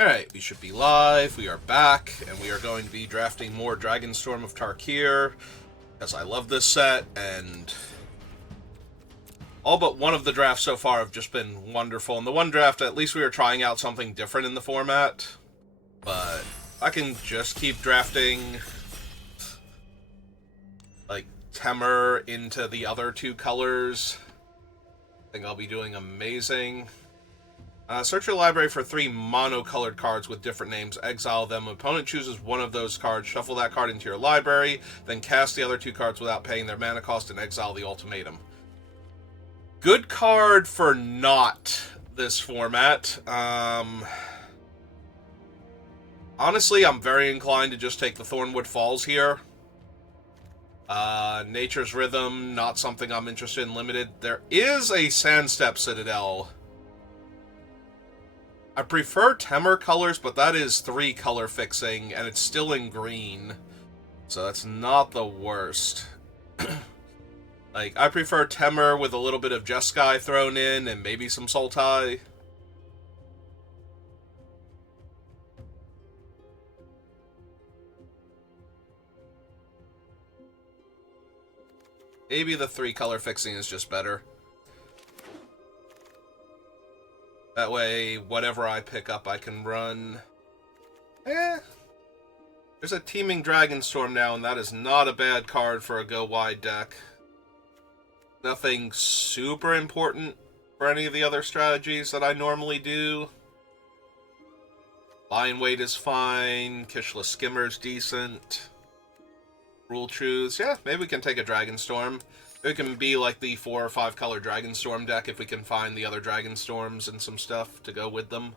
Alright, we should be live, we are back, and we are going to be drafting more Dragonstorm of Tarkir, because I love this set, and all but one of the drafts so far have just been wonderful. In the one draft, at least we were trying out something different in the format, but I can just keep drafting, like, Temur into the other two colors. I think I'll be doing amazing. Search your library for 3 mono-colored cards with different names. Exile them. Opponent chooses one of those cards. Shuffle that card into your library. Then cast the other 2 cards without paying their mana cost and exile the ultimatum. Good card for not this format. Honestly, I'm very inclined to just take the Thornwood Falls here. Nature's Rhythm, not something I'm interested in limited. There is a Sandstep Citadel. I prefer Temur colors, but that is 3 color fixing, and it's still in green. So that's not the worst. Like, I prefer Temur with a little bit of Jeskai thrown in, and maybe some Sultai. Maybe the 3 color fixing is just better. That way, whatever I pick up, I can run. There's a Teeming Dragonstorm now, and that is not a bad card for a go-wide deck. Nothing super important for any of the other strategies that I normally do. Lion Weight is fine. Kishless Skimmer's decent. Rule Truths. Yeah, maybe we can take a Dragonstorm. It can be like the 4 or 5 color Dragonstorm deck if we can find the other Dragonstorms and some stuff to go with them.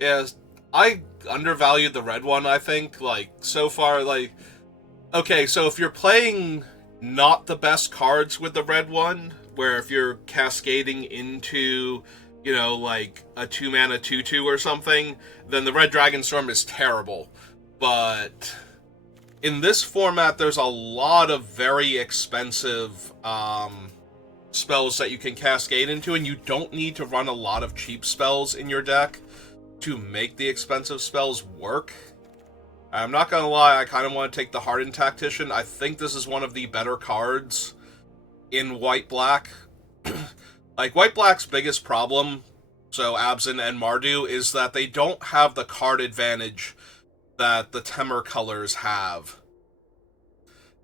Yeah, I undervalued the red one, I think. Like, so far, like... Okay, so if you're playing not the best cards with the red one, where if you're cascading into, you know, like a 2-mana 2/2 or something, then the red Dragonstorm is terrible. But in this format, there's a lot of very expensive spells that you can cascade into, and you don't need to run a lot of cheap spells in your deck to make the expensive spells work. I'm not gonna lie, I kind of want to take the Hardened Tactician. I think this is one of the better cards in White-Black. Like, White-Black's biggest problem, so Abzan and Mardu, is that they don't have the card advantage that the Temur colors have.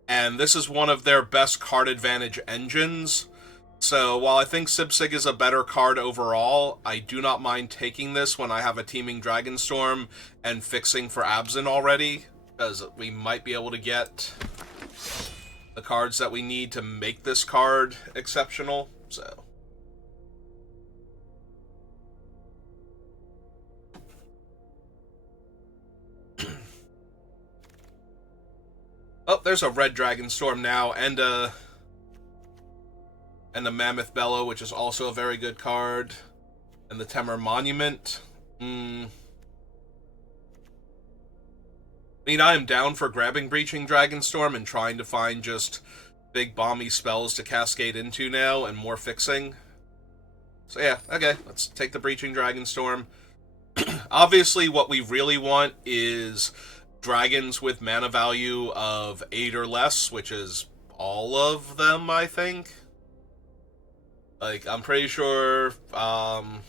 And this is one of their best card advantage engines. So while I think Sipsig is a better card overall, I do not mind taking this when I have a Teeming Dragonstorm and fixing for Abzan already, because we might be able to get the cards that we need to make this card exceptional. So oh, there's a red Dragonstorm now, and a Mammoth Bellow, which is also a very good card. And the Temur Monument. I mean, I am down for grabbing Breaching Dragonstorm and trying to find just big bomby spells to cascade into now and more fixing. So yeah, okay, let's take the Breaching Dragonstorm. Obviously, what we really want is dragons with mana value of 8 or less, which is all of them, I think. Like, I'm pretty sure, oh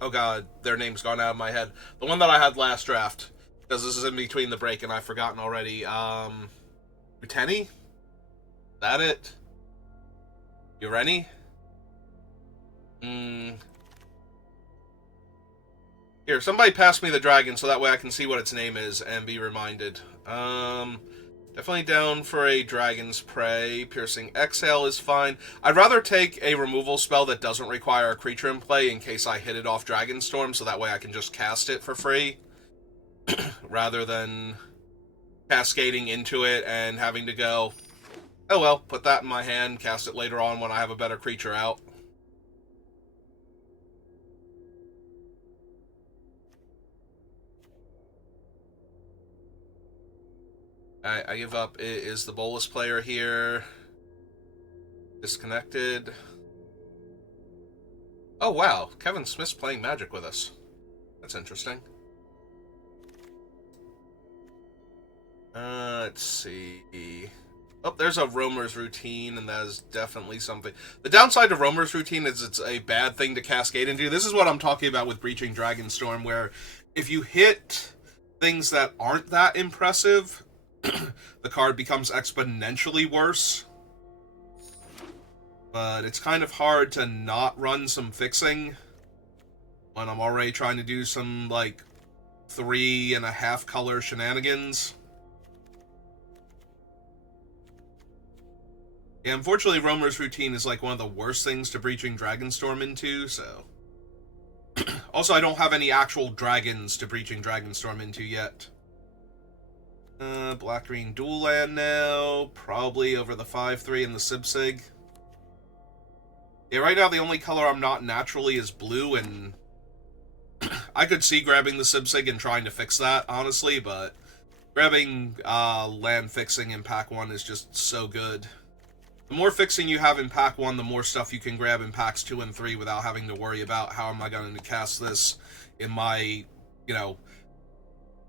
god, their name's gone out of my head. The one that I had last draft, because this is in between the break and I've forgotten already. Uteni? Is that it? Ureni? Here, somebody pass me the dragon so that way I can see what its name is and be reminded. Definitely down for a Dragon's Prey. Piercing Exhale is fine. I'd rather take a removal spell that doesn't require a creature in play in case I hit it off Dragonstorm, so that way I can just cast it for free. Rather than cascading into it and having to go, oh well, put that in my hand, cast it later on when I have a better creature out. I give up. Is the Bolus player here disconnected? Oh, wow. Kevin Smith's playing Magic with us. That's interesting. Let's see. Oh, there's a Roamer's Routine, and that is definitely something. The downside to Roamer's Routine is it's a bad thing to cascade into. This is what I'm talking about with Breaching Dragonstorm, where if you hit things that aren't that impressive, the card becomes exponentially worse. But it's kind of hard to not run some fixing when I'm already trying to do some, like, 3.5 color shenanigans. Yeah, unfortunately, Roamer's Routine is, like, one of the worst things to Breaching Dragonstorm into, so... Also, I don't have any actual dragons to Breaching Dragonstorm into yet. Black-green dual land now. Probably over the 5/3 and the Sibsig. Yeah, right now the only color I'm not naturally is blue, and I could see grabbing the Sibsig and trying to fix that, honestly, but grabbing land fixing in Pack 1 is just so good. The more fixing you have in Pack 1, the more stuff you can grab in Packs 2 and 3 without having to worry about how am I going to cast this in my, you know,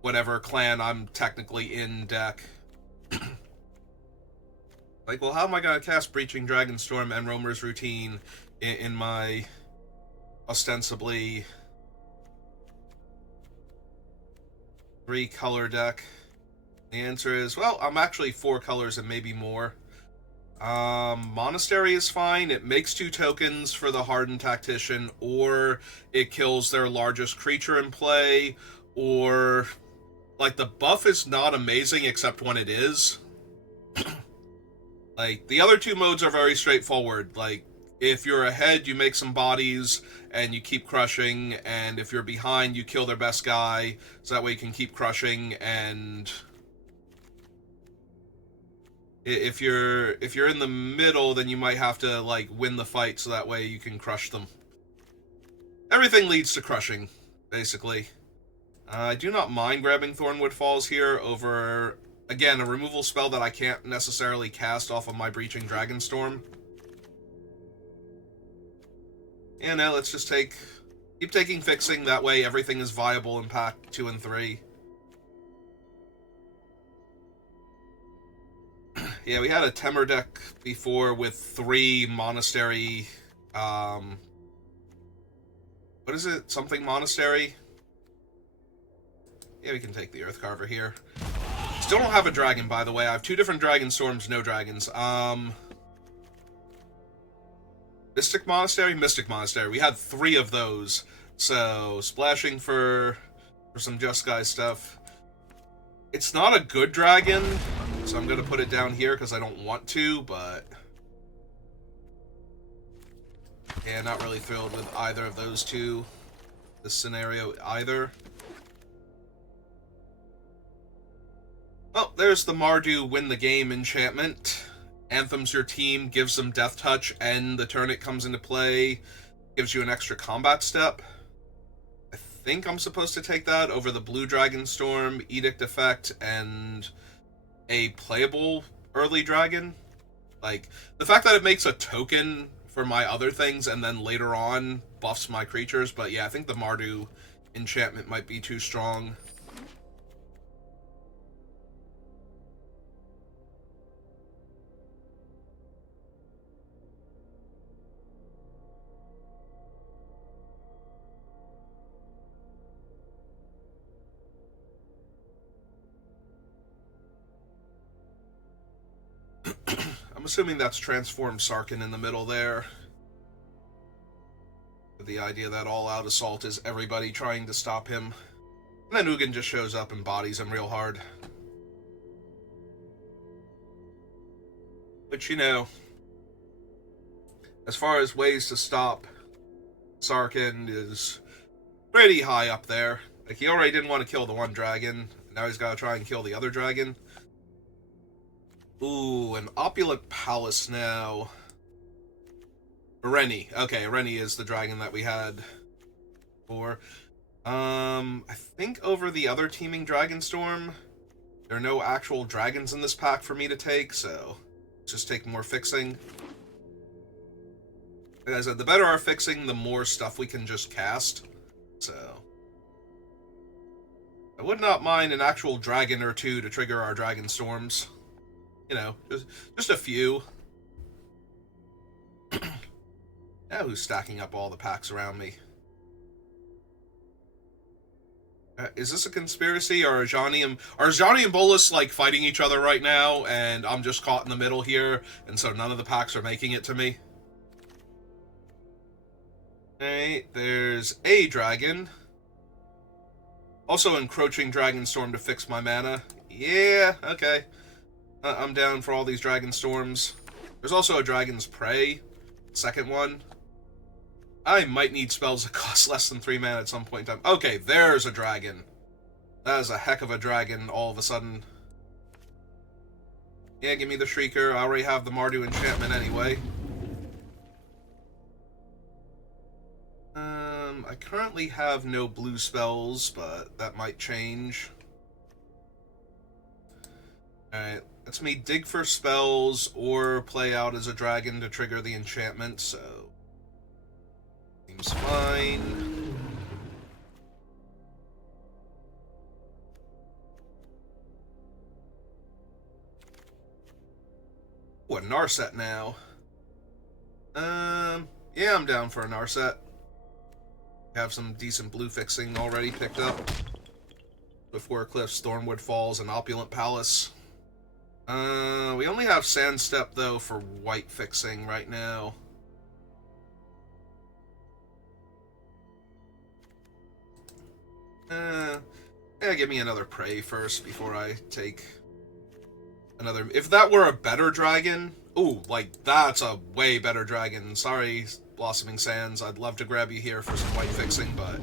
whatever clan I'm technically in deck. Like, well, how am I going to cast Breaching Dragonstorm and Roamer's Routine in my ostensibly 3-color deck? The answer is, well, I'm actually 4 colors and maybe more. Monastery is fine. It makes 2 tokens for the Hardened Tactician, or it kills their largest creature in play, or, like, the buff is not amazing except when it is. Like, the other 2 modes are very straightforward. Like, if you're ahead, you make some bodies, and you keep crushing, and if you're behind, you kill their best guy, so that way you can keep crushing, and... If you're in the middle, then you might have to, like, win the fight, so that way you can crush them. Everything leads to crushing, basically. I do not mind grabbing Thornwood Falls here over... Again, a removal spell that I can't necessarily cast off of my Breaching Dragonstorm. Yeah, no, let's just keep taking fixing, that way everything is viable in Pack 2 and 3. Yeah, we had a Temur deck before with 3 Monastery, what is it? Something Monastery? Yeah, we can take the Earthcarver here. Still don't have a dragon, by the way. I have 2 different Dragonstorms, no dragons. Mystic Monastery? Mystic Monastery. We had 3 of those. So, splashing for some Jeskai stuff. It's not a good dragon, so I'm going to put it down here because I don't want to, but... Yeah, not really thrilled with either of those 2. This scenario either. Well, there's the Mardu win the game enchantment. Anthems your team, gives them Death Touch, and the turn it comes into play gives you an extra combat step. I think I'm supposed to take that over the Blue Dragonstorm, Edict Effect, and a playable early dragon. Like, the fact that it makes a token for my other things and then later on buffs my creatures, but yeah, I think the Mardu enchantment might be too strong. I'm assuming that's Transformed Sarkhan in the middle there. The idea that all-out assault is everybody trying to stop him. And then Ugin just shows up and bodies him real hard. But, you know, as far as ways to stop Sarkhan is pretty high up there. Like, he already didn't want to kill the one dragon. Now he's got to try and kill the other dragon. Ooh, an Opulent Palace now. Rennie. Okay, Rennie is the dragon that we had before. I think over the other Teeming Dragonstorm, There are no actual dragons in this pack for me to take, so just take more fixing. Like I said, the better our fixing, the more stuff we can just cast. So I would not mind an actual dragon or two to trigger our dragon storms. You know, just a few. Yeah, who's stacking up all the packs around me? Is this a conspiracy, or are Johnny and Bolus like fighting each other right now, and I'm just caught in the middle here, and so none of the packs are making it to me? Alright, there's a dragon. Also encroaching Dragonstorm to fix my mana. Yeah, okay. I'm down for all these Dragonstorms. There's also a Dragon's Prey. Second one. I might need spells that cost less than 3 mana at some point in time. Okay, there's a dragon. That is a heck of a dragon all of a sudden. Yeah, give me the Shrieker. I already have the Mardu enchantment anyway. I currently have no blue spells, but that might change. Alright, lets me dig for spells or play out as a dragon to trigger the enchantment, so seems fine. Ooh, a Narset now. Yeah, I'm down for a Narset. Have some decent blue fixing already picked up. Before Cliffs, Stormwood Falls, and Opulent Palace. We only have Sandstep, though, for white fixing right now. Yeah, give me another Prey first before I take another... If that were a better dragon... Ooh, like, that's a way better dragon. Sorry, Blossoming Sands. I'd love to grab you here for some white fixing, but...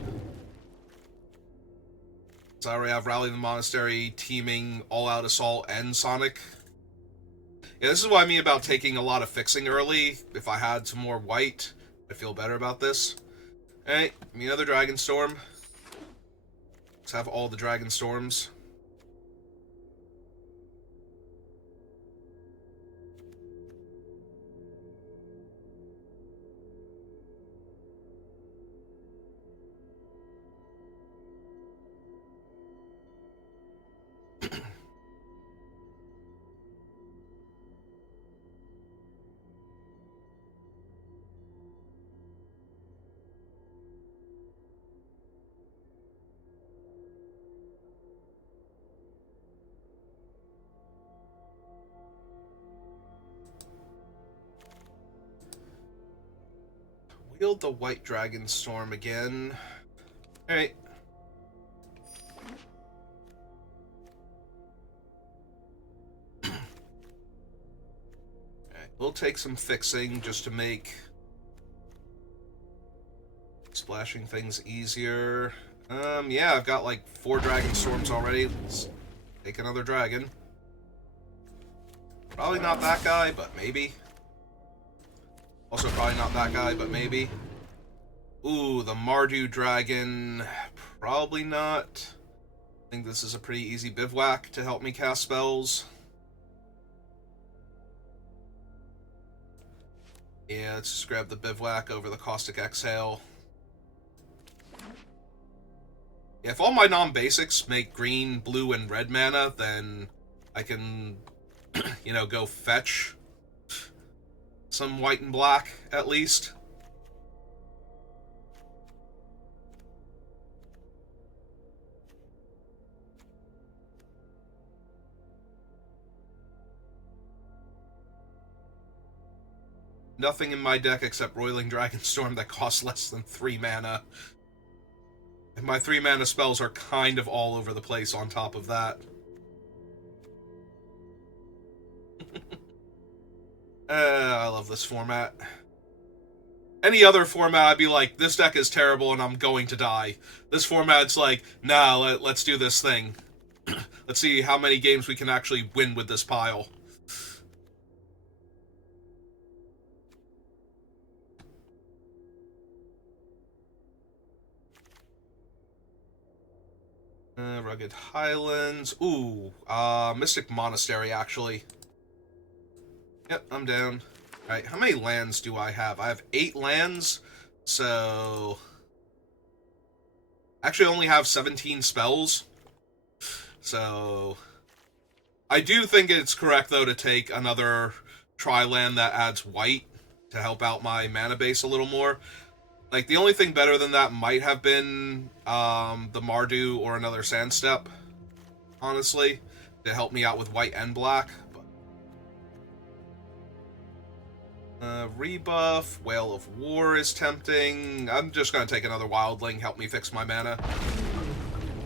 So I already have Rally the Monastery, Teaming, All-Out Assault, and Sonic. Yeah, this is what I mean about taking a lot of fixing early. If I had some more white, I'd feel better about this. Alright, give me another Dragonstorm. Let's have all the Dragonstorms. Wield the White Dragonstorm again. Alright. We'll take some fixing just to make splashing things easier. Yeah, I've got like 4 Dragonstorms already. Let's take another dragon. Probably not that guy, but maybe. Also probably not that guy, but maybe. Ooh, the Mardu dragon. Probably not. I think this is a pretty easy bivouac to help me cast spells. Yeah, let's just grab the bivouac over the Caustic Exhale. Yeah, if all my non-basics make green, blue, and red mana, then I can, you know, go fetch some white and black, at least. Nothing in my deck except Roiling Dragonstorm that costs less than 3 mana. And my 3 mana spells are kind of all over the place on top of that. I love this format. Any other format, I'd be like, this deck is terrible and I'm going to die. This format's like, nah, let's do this thing. Let's see how many games we can actually win with this pile. Rugged Highlands. Ooh, Mystic Monastery, actually. Yep, I'm down. Alright, how many lands do I have? I have 8 lands, so... Actually, I only have 17 spells. So... I do think it's correct, though, to take another tri-land that adds white to help out my mana base a little more. Like, the only thing better than that might have been the Mardu or another Sandstep, honestly, to help me out with white and black. Rebuff, Whale of War is tempting. I'm just going to take another Wildling, help me fix my mana.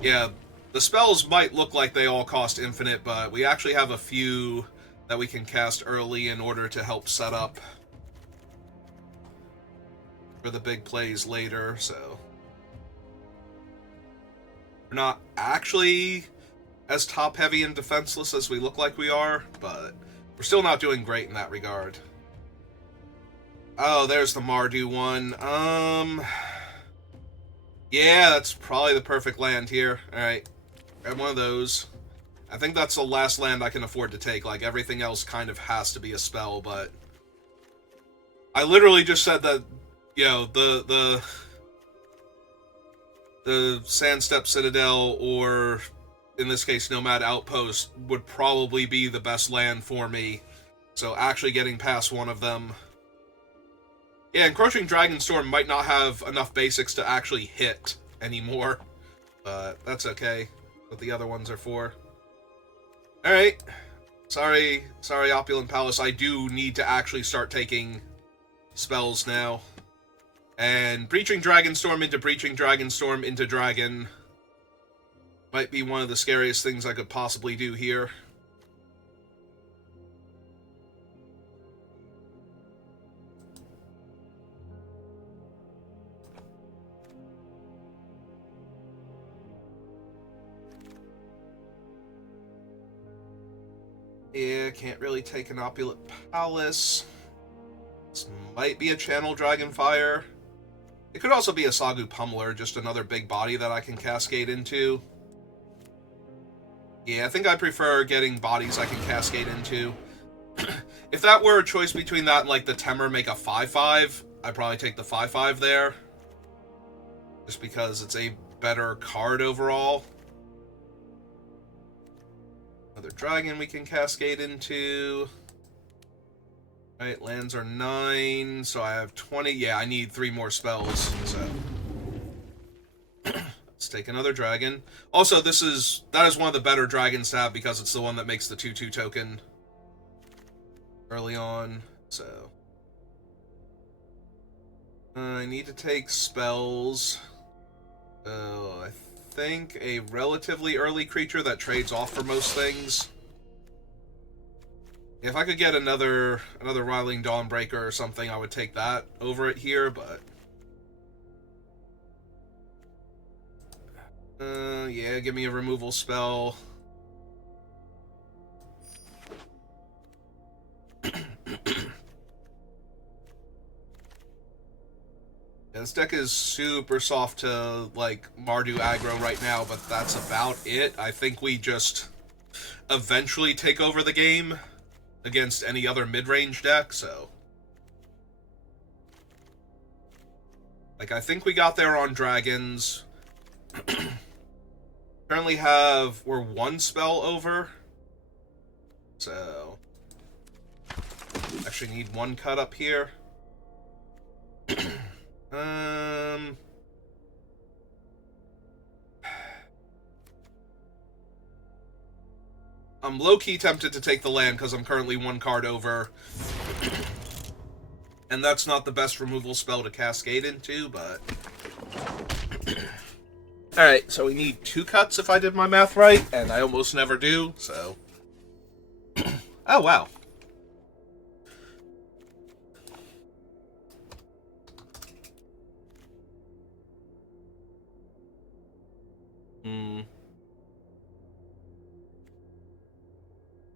Yeah, the spells might look like they all cost infinite, but we actually have a few that we can cast early in order to help set up for the big plays later, so... We're not actually as top-heavy and defenseless as we look like we are, but we're still not doing great in that regard. Oh, there's the Mardu one. Yeah, that's probably the perfect land here. Alright, grab one of those. I think that's the last land I can afford to take. Like, everything else kind of has to be a spell, but... I literally just said that, you know, the Sandstep Citadel, or in this case Nomad Outpost, would probably be the best land for me. So actually getting past one of them... Yeah, Encroaching Dragonstorm might not have enough basics to actually hit anymore, but that's okay. What the other ones are for. Alright. Sorry, Opulent Palace. I do need to actually start taking spells now. And Breaching Dragonstorm into Dragon might be one of the scariest things I could possibly do here. Yeah, can't really take an Opulent Palace. This might be a Channel Dragonfire. It could also be a Sagu Pummeler, just another big body that I can cascade into. Yeah, I think I prefer getting bodies I can cascade into. If that were a choice between that and, like, the Temur make a 5/5, I'd probably take the 5/5 there. Just because it's a better card overall. Another dragon we can cascade into. Alright, lands are 9, so I have 20. Yeah, I need 3 more spells, so... Let's take another dragon. Also, that is one of the better dragons to have because it's the one that makes the 2/2 token early on, so... I need to take spells. Oh, I think a relatively early creature that trades off for most things. If I could get another Riling Dawnbreaker or something, I would take that over it here, but... yeah, give me a removal spell. Yeah, this deck is super soft to, like, Mardu aggro right now, but that's about it. I think we just eventually take over the game against any other mid-range deck, so... Like, I think we got there on dragons. Currently we're 1 spell over. So... Actually need 1 cut up here. I'm low-key tempted to take the land because I'm currently 1 card over. And that's not the best removal spell to cascade into, but... Alright, so we need 2 cuts if I did my math right, and I almost never do, so... Oh, wow.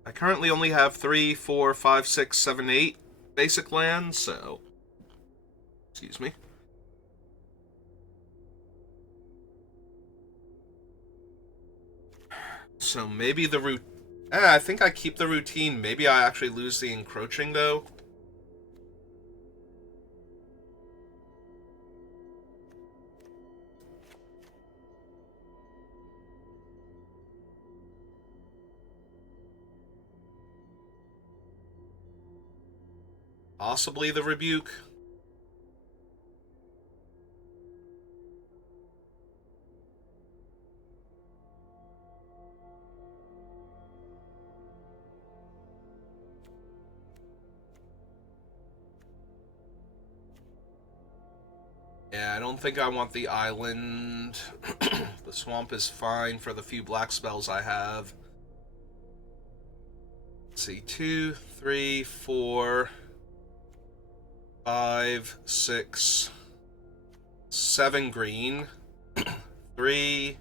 I currently only have 3, 4, 5, 6, 7, 8 basic lands, so... Excuse me. So maybe the route... I think I keep the routine. Maybe I actually lose the encroaching, though. Possibly the rebuke. Yeah, I don't think I want the island. The swamp is fine for the few black spells I have. Let's see, 2, 3, 4, 5, 6, 7 green. 3,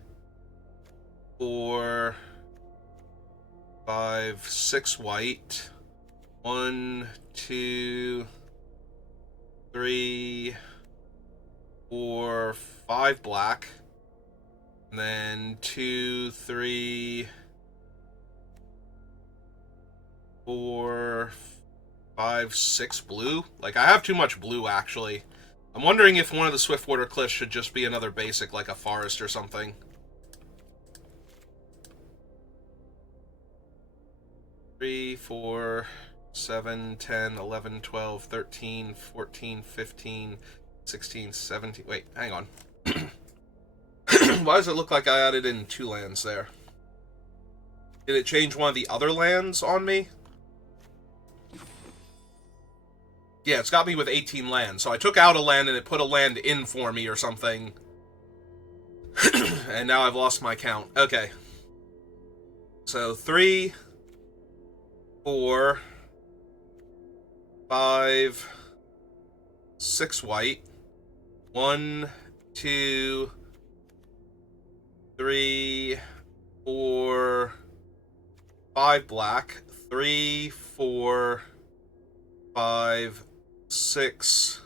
4, 5, 6 white. 1, 2, 3, 4, 5 black. And then 2, 3, 4, 5, 6 blue. Like, I have too much blue, actually. I'm wondering if one of the Swiftwater Cliffs should just be another basic, like a forest or something. Three, 4, 7, 10, 11, 12, 13, 14, 15, 16, 17... Wait, hang on. Why does it look like I added in 2 lands there? Did it change one of the other lands on me? Yeah, it's got me with 18 lands. So I took out a land and it put a land in for me or something. And now I've lost my count. Okay. So 3, 4, 5, 6 white. 1, 2, 3, 4, 5 black. 3, 4, 5, 6,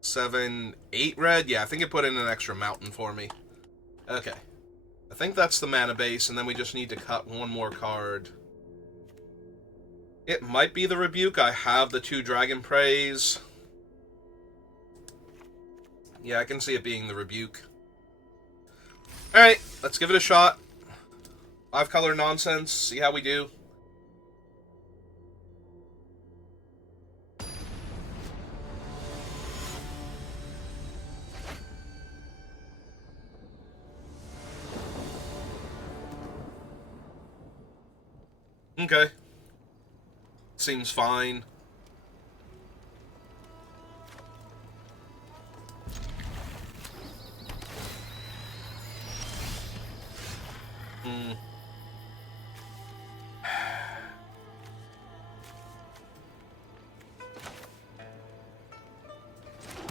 7, 8 red. Yeah, I think it put in an extra mountain for me. Okay. I think that's the mana base, and then we just need to cut one more card. It might be the rebuke. I have the 2 dragon praise. Yeah, I can see it being the rebuke. Alright, let's give it a shot. 5-color nonsense, see how we do. Okay. Seems fine.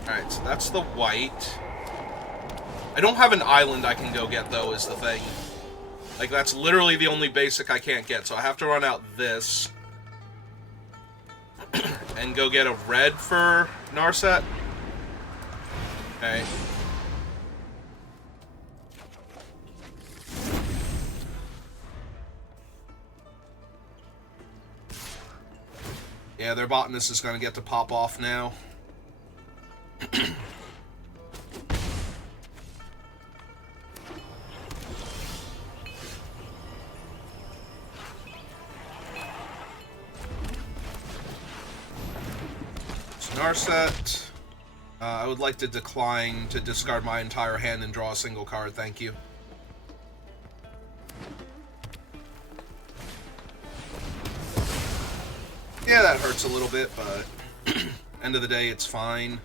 Alright, so that's the white. I don't have an island I can go get, though, is the thing. Like, that's literally the only basic I can't get, so I have to run out this. And go get a red for Narset. Okay. Yeah, their botanist is going to get to pop off now. Narset. I would like to decline to discard my entire hand and draw a single card, thank you. Yeah, that hurts a little bit, but end of the day, it's fine.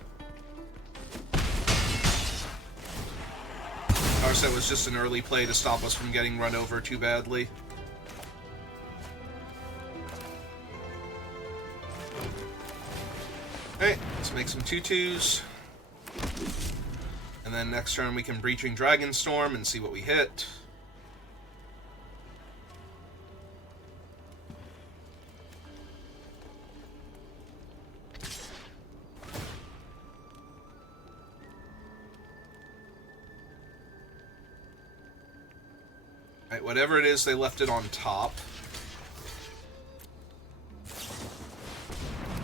Narset was just an early play to stop us from getting run over too badly. Alright, let's make some 2/2s. And then next turn we can Breaching Dragonstorm and see what we hit. Right, whatever it is, they left it on top.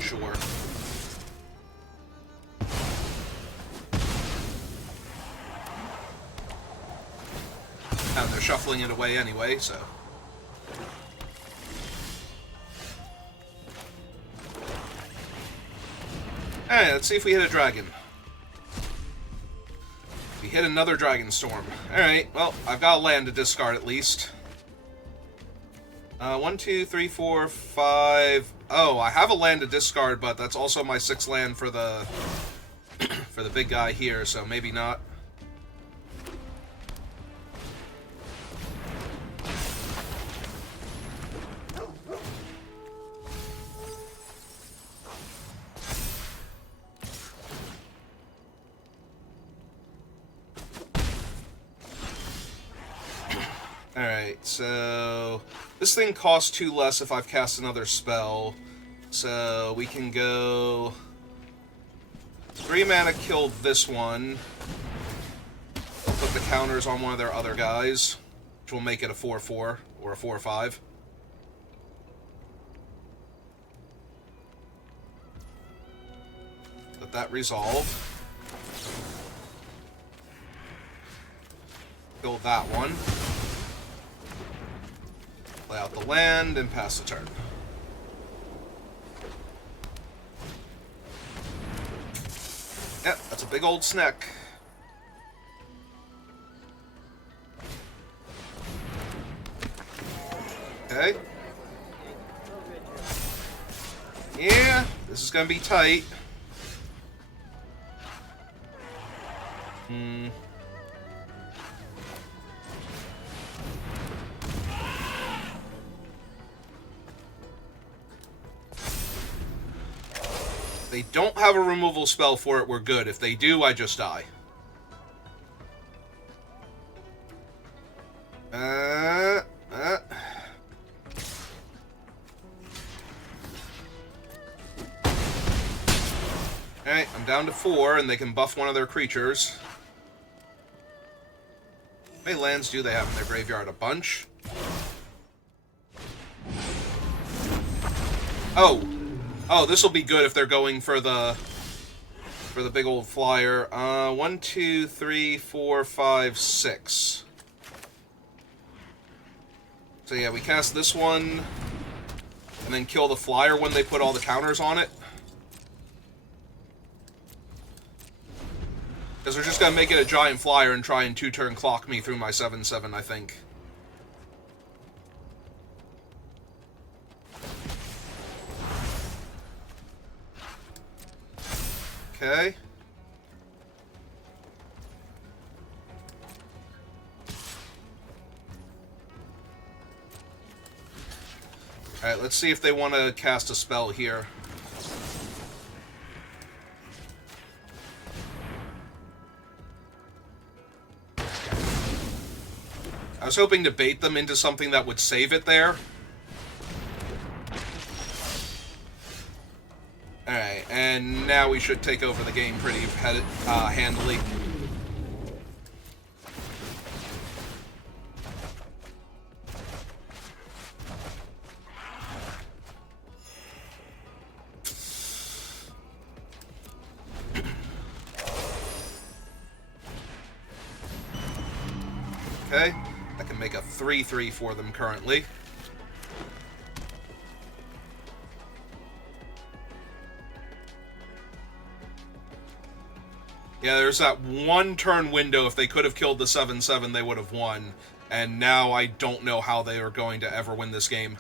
Sure. And they're shuffling it away anyway, so... Alright, let's see if we hit a dragon. We hit another Dragonstorm. Alright, well, I've got a land to discard at least. 1, 2, 3, 4, 5... Oh, I have a land to discard, but that's also my 6th land for the... for the big guy here, so maybe not. Alright, so... This thing costs 2 less if I've cast another spell. So we can go... 3 mana kill this one. I'll put the counters on one of their other guys, which will make it a 4-4, or a 4-5. Let that resolve. Kill that one. Play out the land and pass the turn. Yep, that's a big old snack. Okay. Yeah, this is gonna be tight. They don't have a removal spell for it, we're good. If they do, I just die. Alright, I'm down to 4, and they can buff one of their creatures. How many lands do they have in their graveyard? A bunch? Oh! Oh, this will be good if they're going for the big old flyer. 1, 2, 3, 4, 5, 6. So yeah, we cast this one, and then kill the flyer when they put all the counters on it. Because they're just gonna make it a giant flyer and try and 2-turn clock me through my 7/7, I think. Okay. Alright, let's see if they want to cast a spell here. I was hoping to bait them into something that would save it there. Alright, and now we should take over the game pretty handily. Okay, I can make a 3/3 for them currently. Yeah, there's that one turn window. If they could have killed the 7/7, they would have won. And now I don't know how they are going to ever win this game.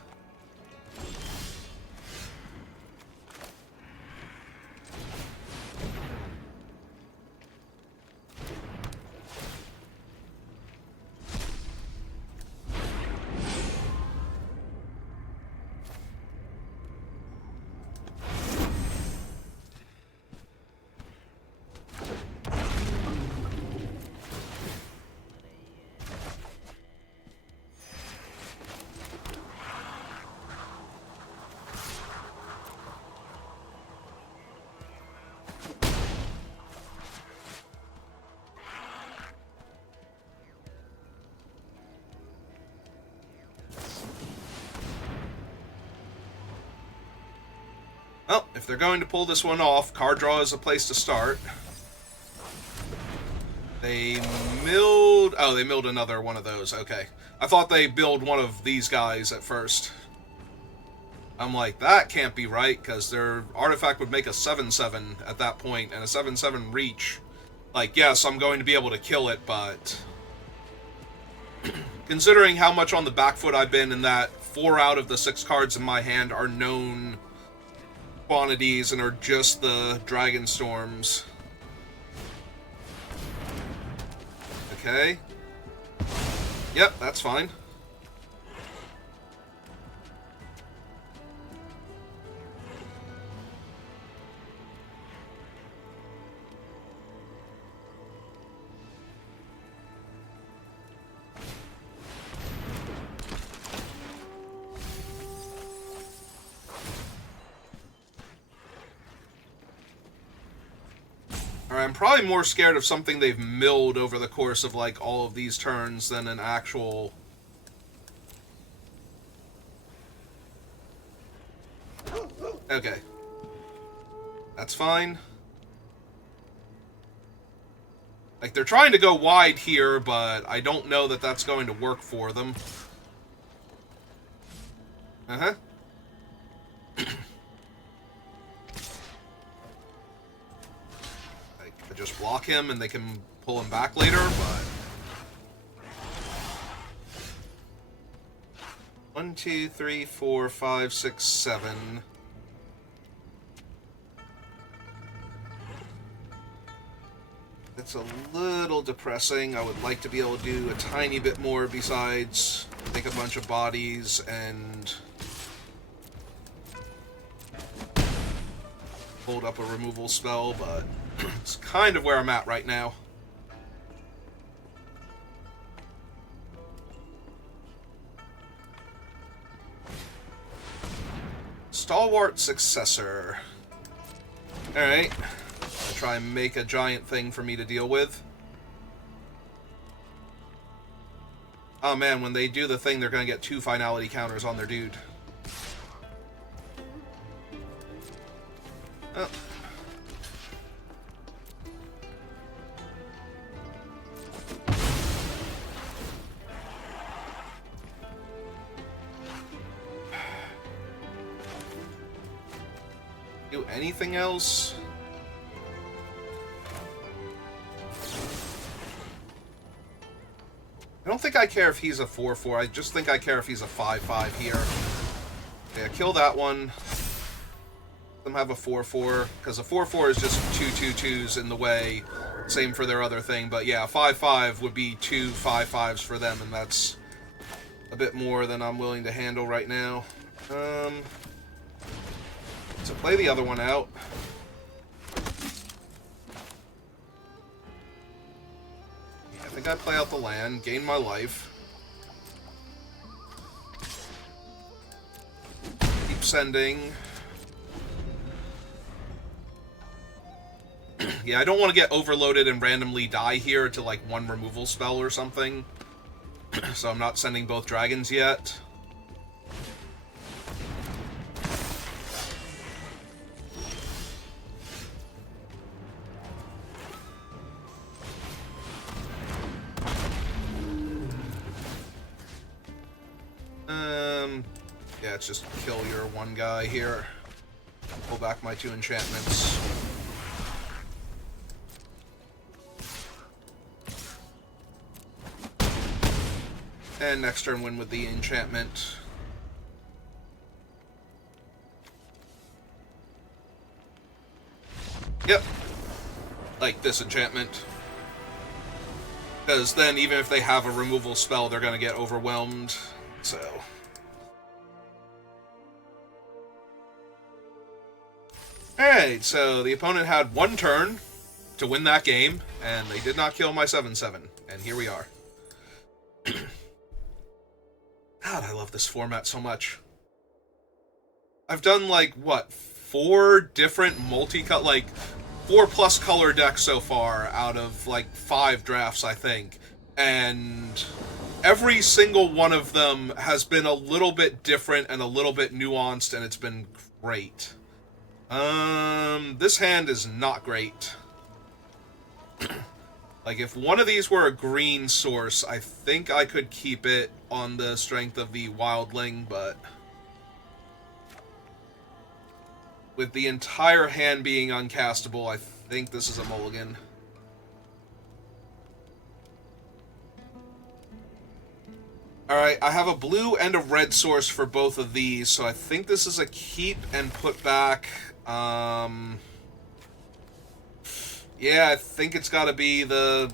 Well, if they're going to pull this one off, card draw is a place to start. They milled... Oh, they milled another one of those. Okay. I thought they milled one of these guys at first. I'm like, that can't be right, because their artifact would make a 7/7 at that point, and a 7/7 reach. Like, yes, I'm going to be able to kill it, but... considering how much on the back foot I've been, and that 4 out of the 6 cards in my hand are known quantities and are just the Dragonstorms. Okay. Yep, that's fine. I'm probably more scared of something they've milled over the course of, like, all of these turns than an actual... Okay. That's fine. Like, they're trying to go wide here, but I don't know that that's going to work for them. Uh-huh. Just block him and they can pull him back later, but... 1, 2, 3, 4, 5, 6, 7. That's a little depressing. I would like to be able to do a tiny bit more besides take a bunch of bodies and hold up a removal spell, but it's kind of where I'm at right now. Stalwart Successor. Alright. I'll try and make a giant thing for me to deal with. Oh man, when they do the thing, they're going to get 2 finality counters on their dude. Oh. Do anything else? I don't think I care if he's a 4/4. I just think I care if he's a 5/5 here. Yeah, kill that one. Let them have a 4/4, because a 4/4 is just 2/2/2s in the way. Same for their other thing, but yeah, 5/5 would be 2 5/5s for them, and that's a bit more than I'm willing to handle right now. So play the other one out. I think I play out the land, gain my life. Keep sending. Yeah, I don't want to get overloaded and randomly die here to like 1 removal spell or something. So I'm not sending both dragons yet. Yeah, it's just kill your one guy here. Pull back my 2 enchantments. And next turn win with the enchantment. Yep. Like this enchantment. Because then even if they have a removal spell, they're going to get overwhelmed. So... Alright, so the opponent had 1 turn to win that game, and they did not kill my 7/7. And here we are. God, I love this format so much. I've done, like, what, 4 different multi-cut, like, 4+ color decks so far out of, like, 5 drafts, I think. And every single one of them has been a little bit different and a little bit nuanced, and it's been great. This hand is not great. Like, if one of these were a green source, I think I could keep it on the strength of the Wildling, but with the entire hand being uncastable, I think this is a mulligan. Alright, I have a blue and a red source for both of these, so I think this is a keep and put back. Yeah, I think it's gotta be the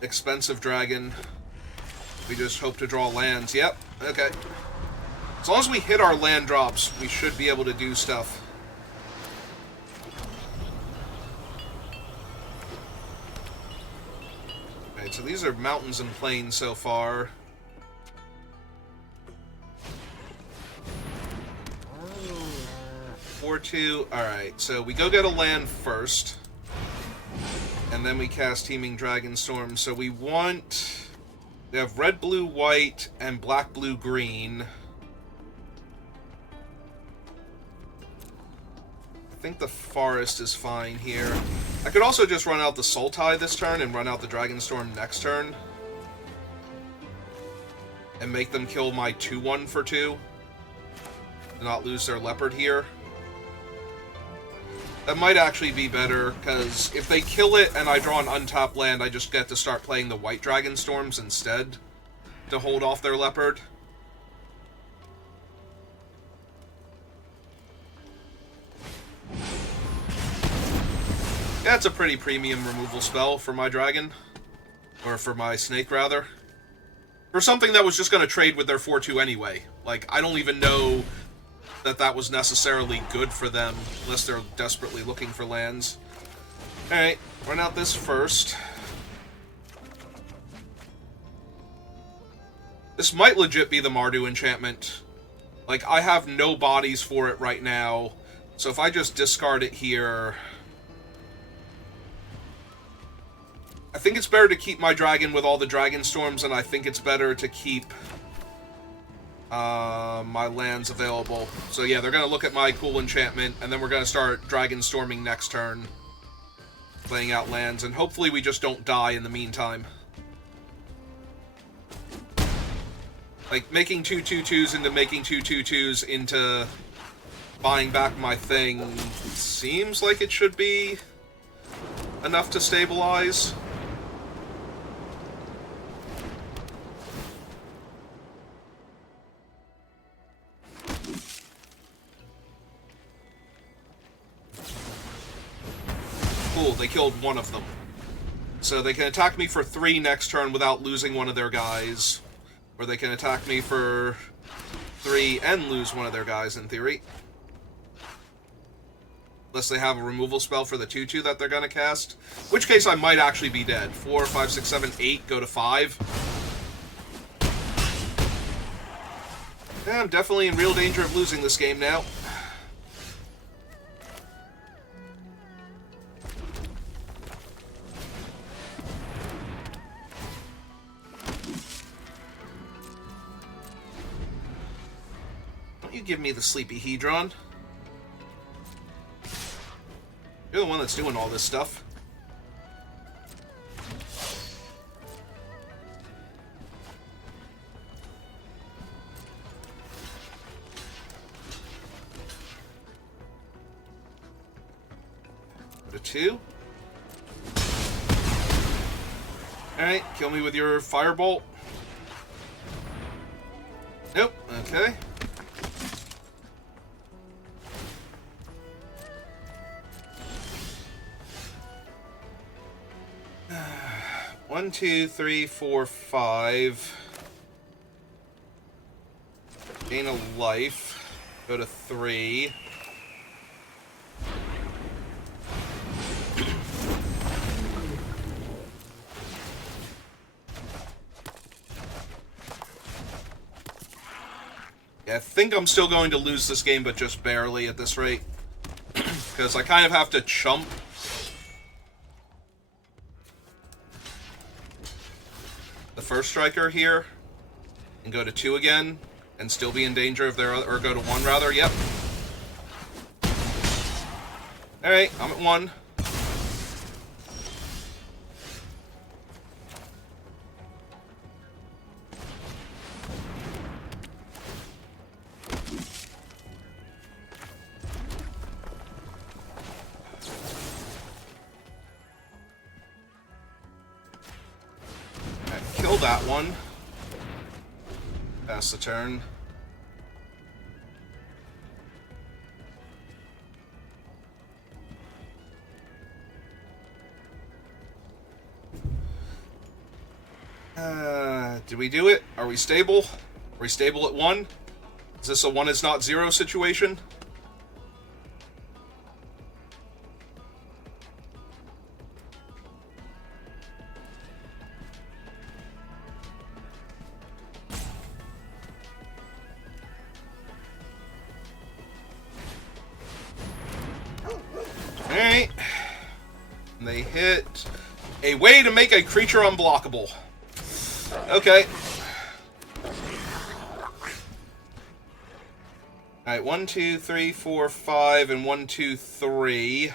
expensive dragon. We just hope to draw lands. Yep, okay. As long as we hit our land drops, we should be able to do stuff. Alright, so these are mountains and plains so far. Alright, so we go get a land first. And then we cast Teeming Dragonstorm. So we have red, blue, white, and black, blue, green. I think the forest is fine here. I could also just run out the Sultai this turn and run out the Dragonstorm next turn. And make them kill my 2-1 for 2. And not lose their Leopard here. That might actually be better, because if they kill it and I draw an untapped land, I just get to start playing the white Dragonstorms instead to hold off their Leopard. Yeah, it's a pretty premium removal spell for my dragon. Or for my snake, rather. For something that was just going to trade with their 4-2 anyway. Like, I don't even know that was necessarily good for them, unless they're desperately looking for lands. Alright, run out this first. This might legit be the Mardu enchantment. Like, I have no bodies for it right now, so if I just discard it here, I think it's better to keep my dragon with all the Dragonstorms, and I think it's better to keep my lands available. So yeah, they're going to look at my cool enchantment, and then we're going to start Dragonstorming next turn. Playing out lands, and hopefully we just don't die in the meantime. Like, making 2/2/2s into making 2/2/2s into buying back my thing seems like it should be enough to stabilize. Cool, they killed one of them. So they can attack me for 3 next turn without losing one of their guys. Or they can attack me for 3 and lose one of their guys, in theory. Unless they have a removal spell for the 2/2 that they're going to cast. In which case I might actually be dead. 4, 5, 6, 7, 8, go to 5. Yeah, I'm definitely in real danger of losing this game now. Give me the Sleepy Hedron. You're the one that's doing all this stuff. Go to 2. Alright, kill me with your Firebolt. Nope, okay. One, 2, 3, 4, 5. Gain a life. Go to 3. Yeah, I think I'm still going to lose this game, but just barely at this rate. Because I kind of have to chump the first striker here and go to 2 again and still be in danger of their, or go to 1 rather. Yep. Alright, I'm at 1. Kill that one. Pass the turn. Did we do it? Are we stable? Are we stable at 1? Is this a 1 is not 0 situation? Alright. They hit a way to make a creature unblockable. Okay. Alright, 1, 2, 3, 4, 5, and 1, 2, 3.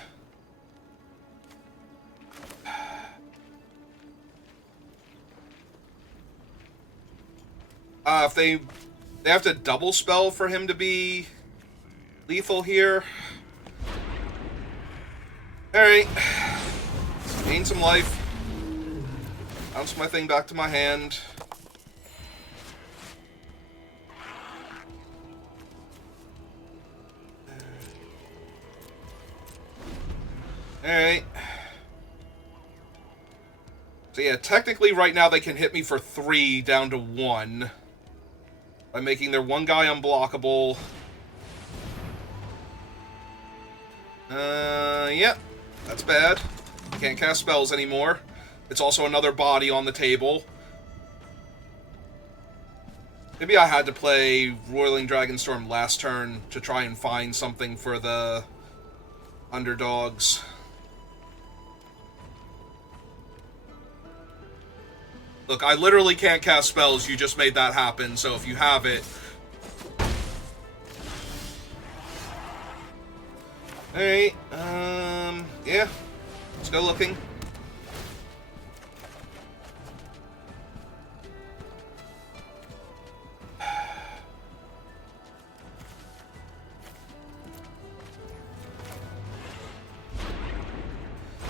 If they have to double spell for him to be lethal here. Alright. Gain some life. Bounce my thing back to my hand. Alright. So yeah, technically right now they can hit me for 3 down to 1. By making their one guy unblockable. Yep. That's bad. Can't cast spells anymore. It's also another body on the table. Maybe I had to play Roiling Dragonstorm last turn to try and find something for the underdogs. Look, I literally can't cast spells. You just made that happen, so if you have it... Alright, yeah. Let's go looking.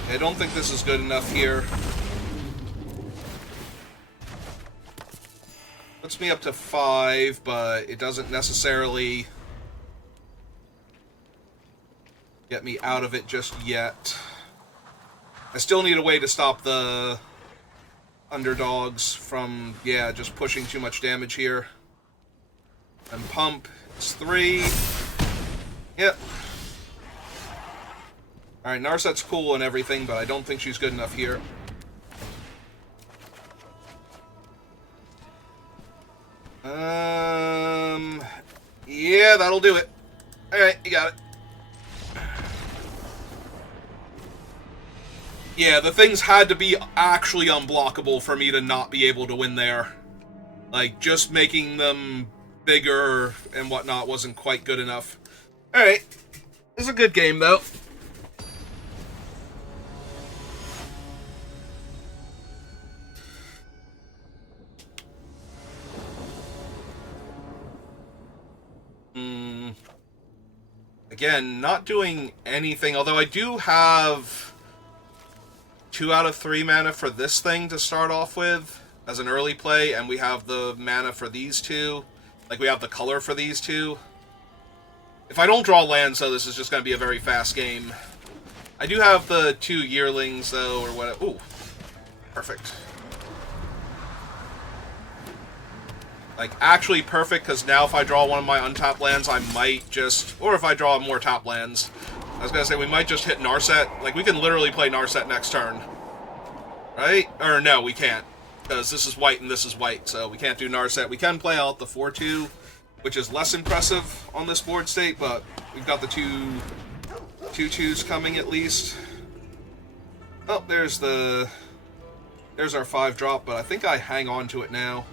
I don't think this is good enough here. Puts me up to 5, but it doesn't necessarily get me out of it just yet. I still need a way to stop the underdogs from, yeah, just pushing too much damage here. And pump is 3. Yep. Alright, Narset's cool and everything, but I don't think she's good enough here. Yeah, that'll do it. Alright, you got it. Yeah, the things had to be actually unblockable for me to not be able to win there. Like, just making them bigger and whatnot wasn't quite good enough. Alright. It's a good game, though. Again, not doing anything, although I do have 2 out of 3 mana for this thing to start off with as an early play, and we have the mana for these 2. Like, we have the color for these 2. If I don't draw lands, though, this is just going to be a very fast game. I do have the 2 yearlings, though, or whatever. Ooh, perfect. Like, actually perfect, because now if I draw one of my untapped lands, I might just... Or if I draw more top lands. I was going to say, we might just hit Narset. Like, we can literally play Narset next turn. Right? Or no, we can't. Because this is white and this is white, so we can't do Narset. We can play out the 4-2, which is less impressive on this board state, but we've got the 2/2s coming at least. Oh, there's our 5-drop, but I think I hang on to it now.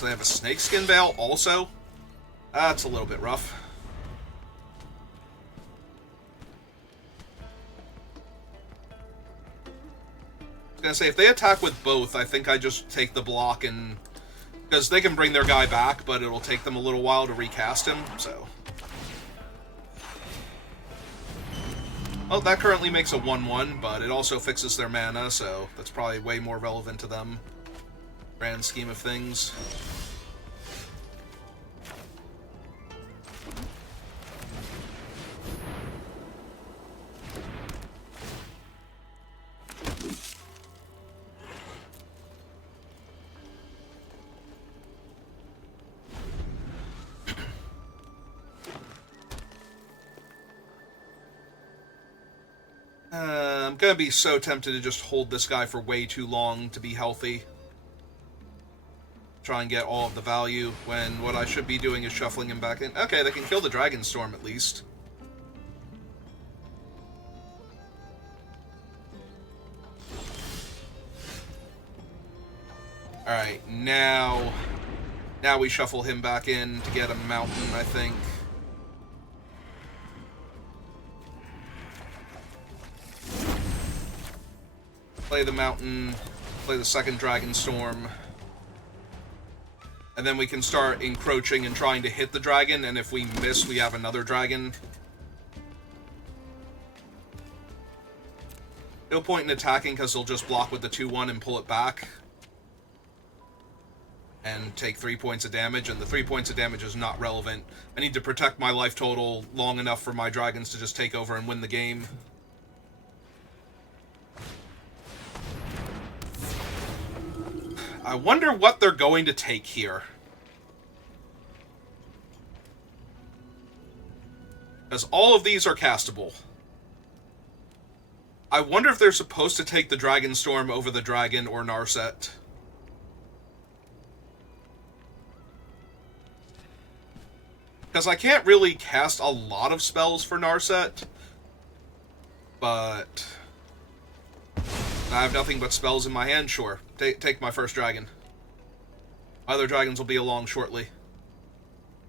So they have a Snakeskin Veil also? That's a little bit rough. I was gonna say, if they attack with both, I think I just take the block and... Because they can bring their guy back, but it'll take them a little while to recast him, so... Oh, that currently makes a 1-1, but it also fixes their mana, so that's probably way more relevant to them. Grand scheme of things. I'm gonna be so tempted to just hold this guy for way too long to be healthy. Try and get all of the value, when what I should be doing is shuffling him back in. Okay, they can kill the Dragonstorm at least. Alright, now we shuffle him back in to get a mountain, I think. Play the mountain, play the second Dragonstorm. And then we can start encroaching and trying to hit the dragon, and if we miss, we have another dragon. No point in attacking, because they'll just block with the 2-1 and pull it back. And take 3 points of damage, and the 3 points of damage is not relevant. I need to protect my life total long enough for my dragons to just take over and win the game. I wonder what they're going to take here. Because all of these are castable. I wonder if they're supposed to take the Dragonstorm over the dragon or Narset. Because I can't really cast a lot of spells for Narset. But I have nothing but spells in my hand, sure. Take my first dragon. Other dragons will be along shortly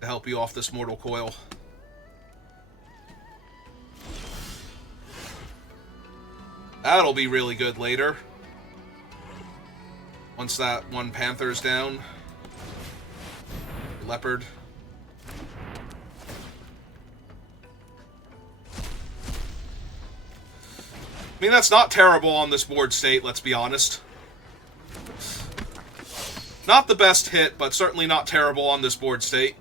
to help you off this mortal coil. That'll be really good later. Once that one panther's down. Leopard. I mean, that's not terrible on this board state, let's be honest. Not the best hit, but certainly not terrible on this board state.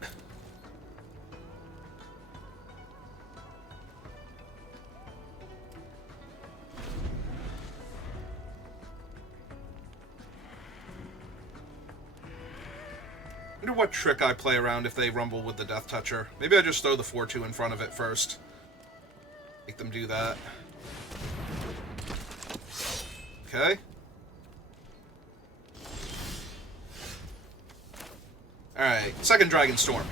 I wonder what trick I play around if they rumble with the Death Toucher. Maybe I just throw the 4-2 in front of it first. Make them do that. Okay. Alright, second Dragonstorm.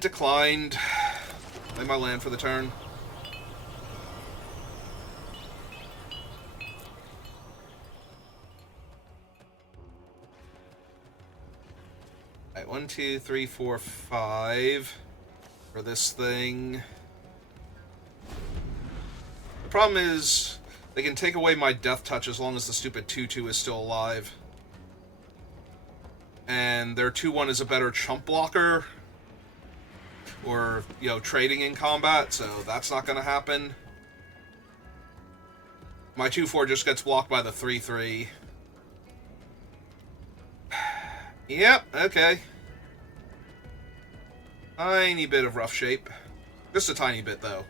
Declined. Play my land for the turn. Alright, 1, 2, 3, 4, 5 for this thing. The problem is they can take away my Death Touch as long as the stupid 2-2 is still alive. And their 2-1 is a better chump blocker. Or, you know, trading in combat, so that's not going to happen. My 2-4 just gets blocked by the 3-3. Yep, okay. Tiny bit of rough shape. Just a tiny bit, though.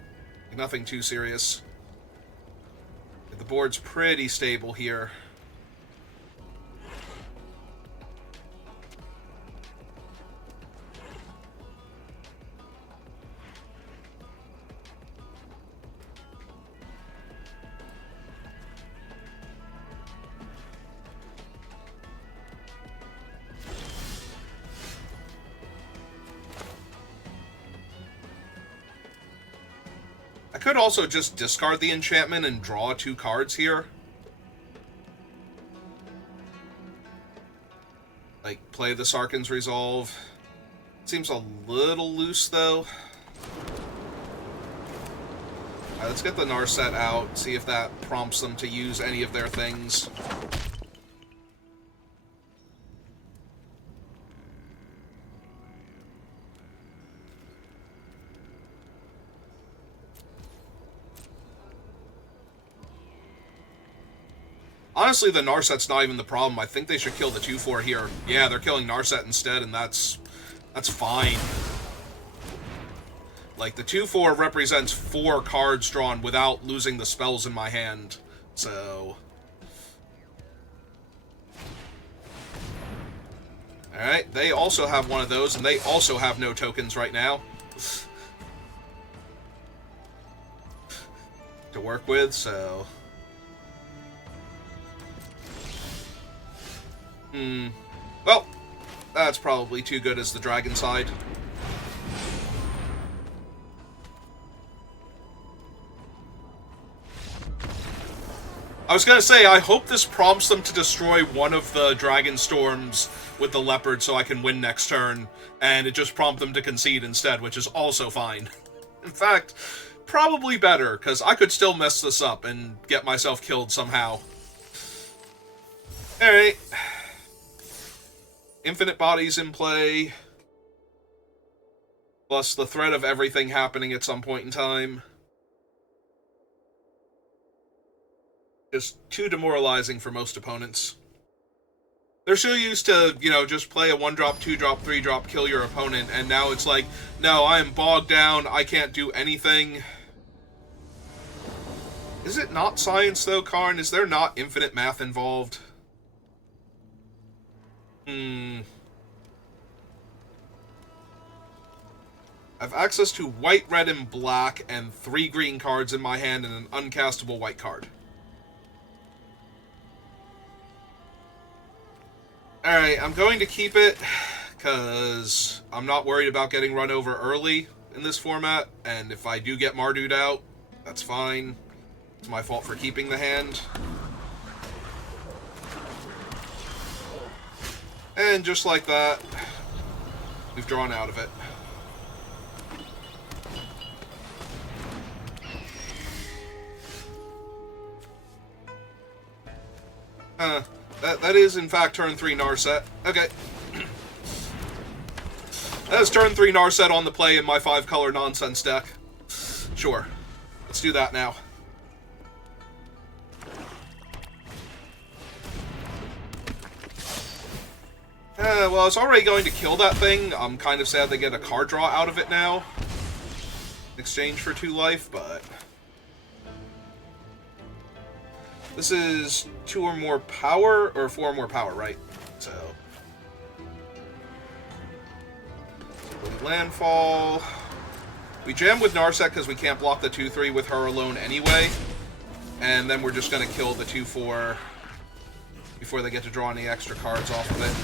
Nothing too serious. The board's pretty stable here. could also just discard the enchantment and draw 2 cards here. Like, play the Sarkhan's Resolve. Seems a little loose, though. Alright, let's get the Narset out, see if that prompts them to use any of their things. Honestly, the Narset's not even the problem. I think they should kill the 2/4 here. Yeah, they're killing Narset instead, and that's fine. Like, the 2/4 represents 4 cards drawn without losing the spells in my hand. So... Alright, they also have one of those, and they also have no tokens right now to work with, so... Well, that's probably too good as the dragon side. I was gonna say, I hope this prompts them to destroy one of the Dragonstorms with the Leopard so I can win next turn, and it just prompts them to concede instead, which is also fine. In fact, probably better, because I could still mess this up and get myself killed somehow. Alright. Infinite Bodies in play. Plus the threat of everything happening at some point in time. Just too demoralizing for most opponents. They're so used to, you know, just play a 1-drop, 2-drop, 3-drop, kill your opponent, and now it's like, no, I am bogged down, I can't do anything. Is it not science, though, Karn? Is there not infinite math involved? I have access to white, red, and black, and 3 green cards in my hand, and an uncastable white card. Alright, I'm going to keep it, because I'm not worried about getting run over early in this format, and if I do get Mardu'd out, that's fine. It's my fault for keeping the hand. And just like that, we've drawn out of it. That is, in fact, turn 3 Narset. Okay. That is turn 3 Narset on the play in my 5-color nonsense deck. Sure. Let's do that now. Well, it's already going to kill that thing. I'm kind of sad they get a card draw out of it now. In exchange for 2 life, but... This is 2 or more power, or 4 or more power, right? So... Landfall... We jam with Narset because we can't block the 2/3 with her alone anyway. And then we're just going to kill the 2/4 before they get to draw any extra cards off of it.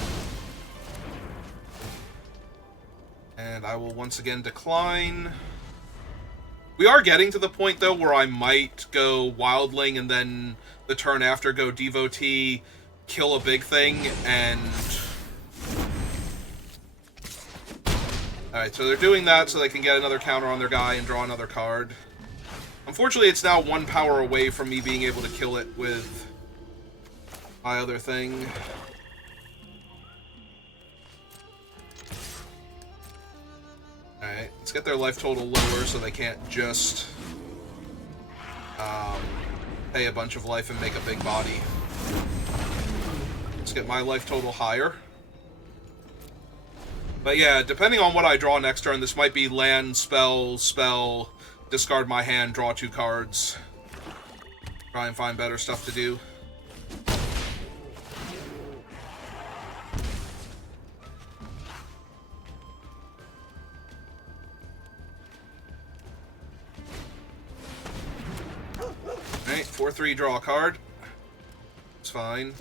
And I will once again decline. We are getting to the point, though, where I might go Wildling and then the turn after go Devotee, kill a big thing, and... Alright, so they're doing that so they can get another counter on their guy and draw another card. Unfortunately, it's now 1 power away from me being able to kill it with my other thing. Alright, let's get their life total lower so they can't just pay a bunch of life and make a big body. Let's get my life total higher. But yeah, depending on what I draw next turn, this might be land, spell, discard my hand, draw 2 cards. Try and find better stuff to do. Alright, 4/3, draw a card. It's fine.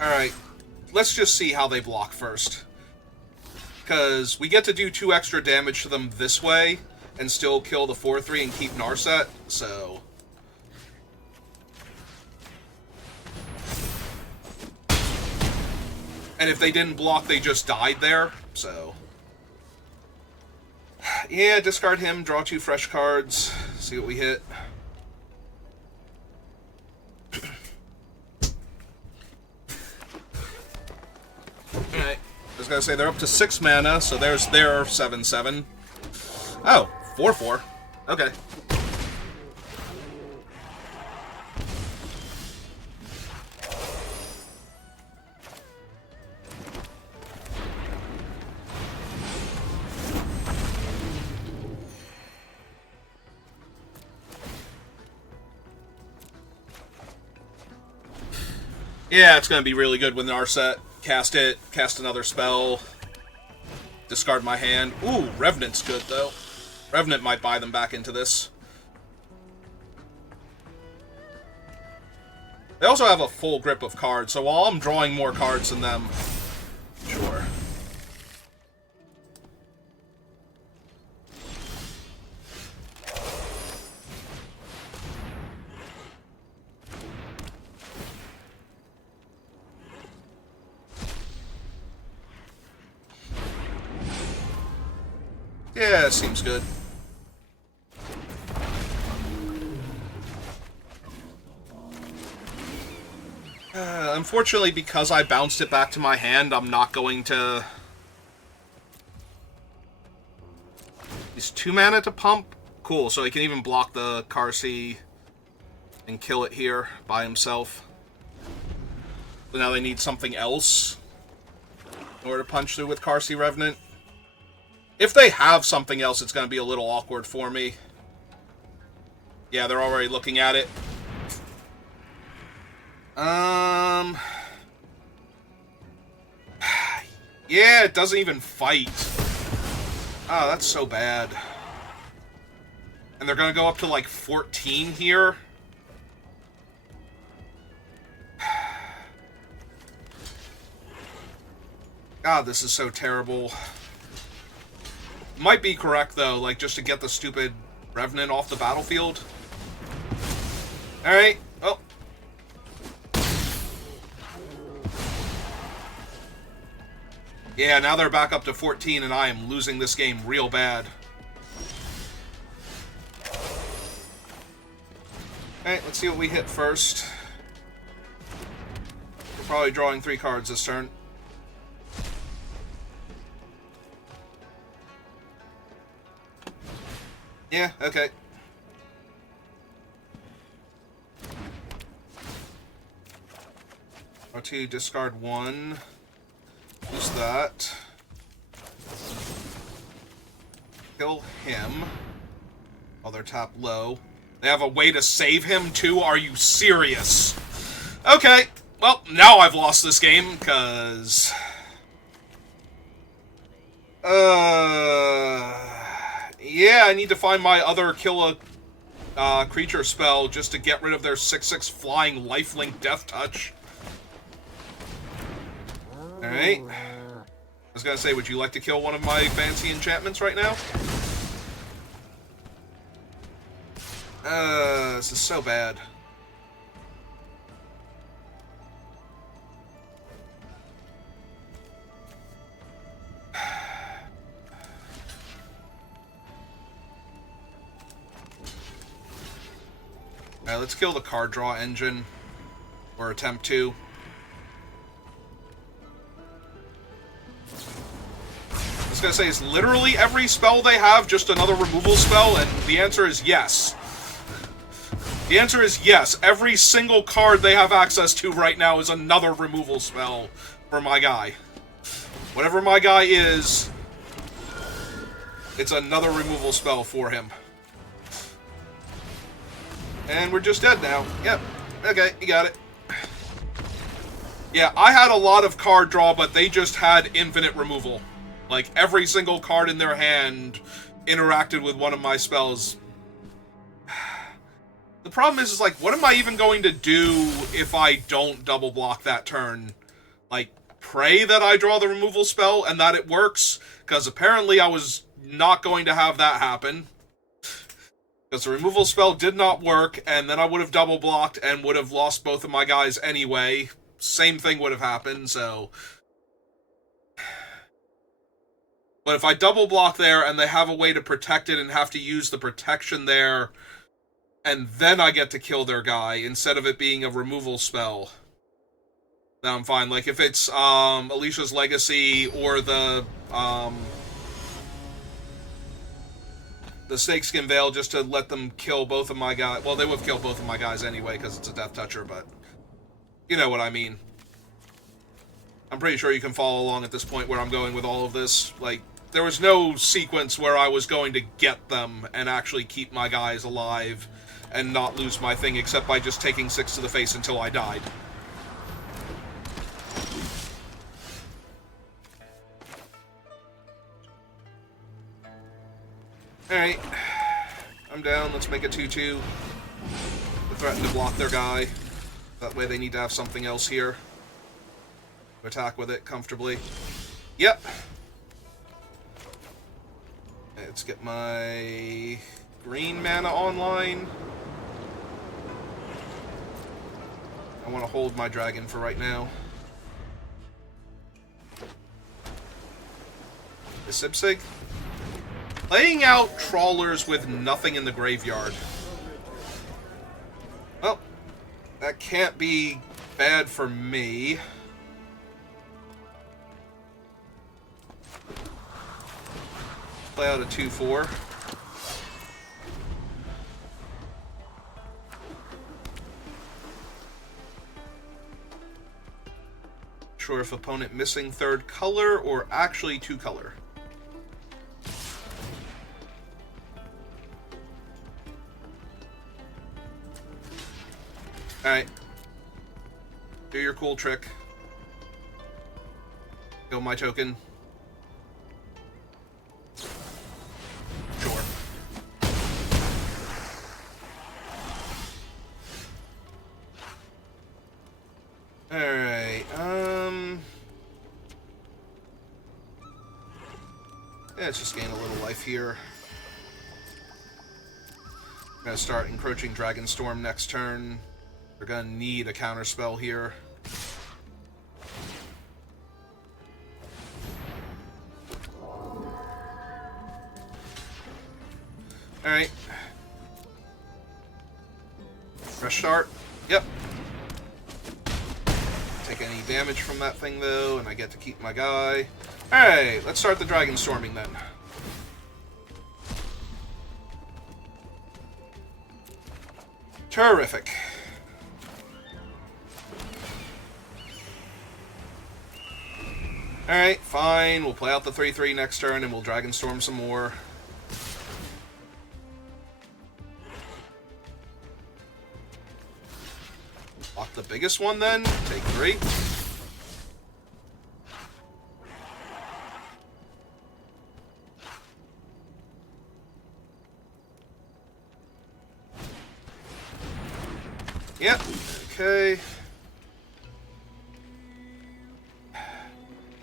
Alright, let's just see how they block first. Because we get to do 2 extra damage to them this way, and still kill the 4-3 and keep Narset, so... And if they didn't block, they just died there, so... Yeah, discard him, draw 2 fresh cards, see what we hit. Alright, I was gonna say they're up to 6 mana, so there's their 7/7. Oh, 4/4. Okay. Yeah, it's gonna be really good with Narset. Cast it, cast another spell, discard my hand. Ooh, Revenant's good, though. Revenant might buy them back into this. They also have a full grip of cards, so while I'm drawing more cards than them... Sure. Yeah, seems good. Unfortunately, because I bounced it back to my hand, I'm not going to... He's 2 mana to pump? Cool, so he can even block the Karsi and kill it here by himself. So now they need something else in order to punch through with Karsi Revenant. If they have something else, it's going to be a little awkward for me. Yeah, they're already looking at it. Yeah, it doesn't even fight. Oh, that's so bad. And they're going to go up to, like, 14 here. God, this is so terrible. Might be correct, though, like, just to get the stupid Revenant off the battlefield. Alright, oh. Yeah, now they're back up to 14, and I am losing this game real bad. Alright, let's see what we hit first. We're probably drawing 3 cards this turn. Yeah, okay. R2, discard 1. Use that. Kill him. While they're tapped low. They have a way to save him, too? Are you serious? Okay. Well, now I've lost this game, because... Yeah, I need to find my other kill a creature spell just to get rid of their 6/6 flying lifelink death touch. Alright. I was gonna say, would you like to kill one of my fancy enchantments right now? This is so bad. Alright, let's kill the card draw engine. Or attempt to. I was gonna say, is literally every spell they have just another removal spell? And the answer is yes. The answer is yes. Every single card they have access to right now is another removal spell for my guy. Whatever my guy is, it's another removal spell for him. And we're just dead now. Yep. Okay, you got it. Yeah, I had a lot of card draw, but they just had infinite removal. Like, every single card in their hand interacted with one of my spells. The problem is like, what am I even going to do if I don't double block that turn? like, pray that I draw the removal spell and that it works, because apparently I was not going to have that happen. Because the removal spell did not work, and then I would have double blocked and would have lost both of my guys anyway. Same thing would have happened, so... But if I double block there and they have a way to protect it and have to use the protection there, and then I get to kill their guy instead of it being a removal spell, then I'm fine. Like if it's Alicia's Legacy or the Snakeskin Veil, just to let them kill both of my guys. Well, they would have killed both of my guys anyway because it's a Death Toucher, but you know what I mean. I'm pretty sure you can follow along at this point where I'm going with all of this. Like, there was no sequence where I was going to get them and actually keep my guys alive and not lose my thing, except by just taking 6 to the face until I died. Alright. I'm down. Let's make a 2-2. They threaten to block their guy. That way they need to have something else here. Attack with it comfortably. Yep. Let's get my green mana online. I want to hold my dragon for right now. The Sipsig. Laying out trawlers with nothing in the graveyard. Well, that can't be bad for me. Play out a 2-4. Sure if opponent missing 3rd color or actually 2 color. Alright. Do your cool trick. Kill my token. Sure. Alright, yeah, let's just gain a little life here. I'm gonna start encroaching Dragonstorm next turn. We're gonna need a counterspell here. Alright. Fresh start. Yep. Take any damage from that thing, though, and I get to keep my guy. Alright, let's start the Dragonstorming, then. Terrific. Alright, fine. We'll play out the 3-3 next turn, and we'll Dragonstorm some more. Lock the biggest one, then. Take 3. Yep. Okay.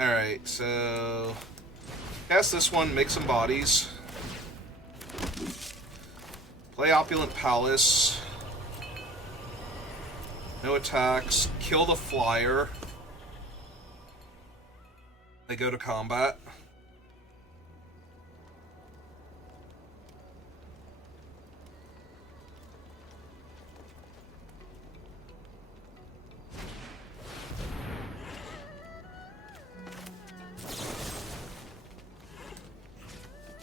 Alright, so... cast this one, make some bodies. Play Opulent Palace. No attacks. Kill the flyer. They go to combat.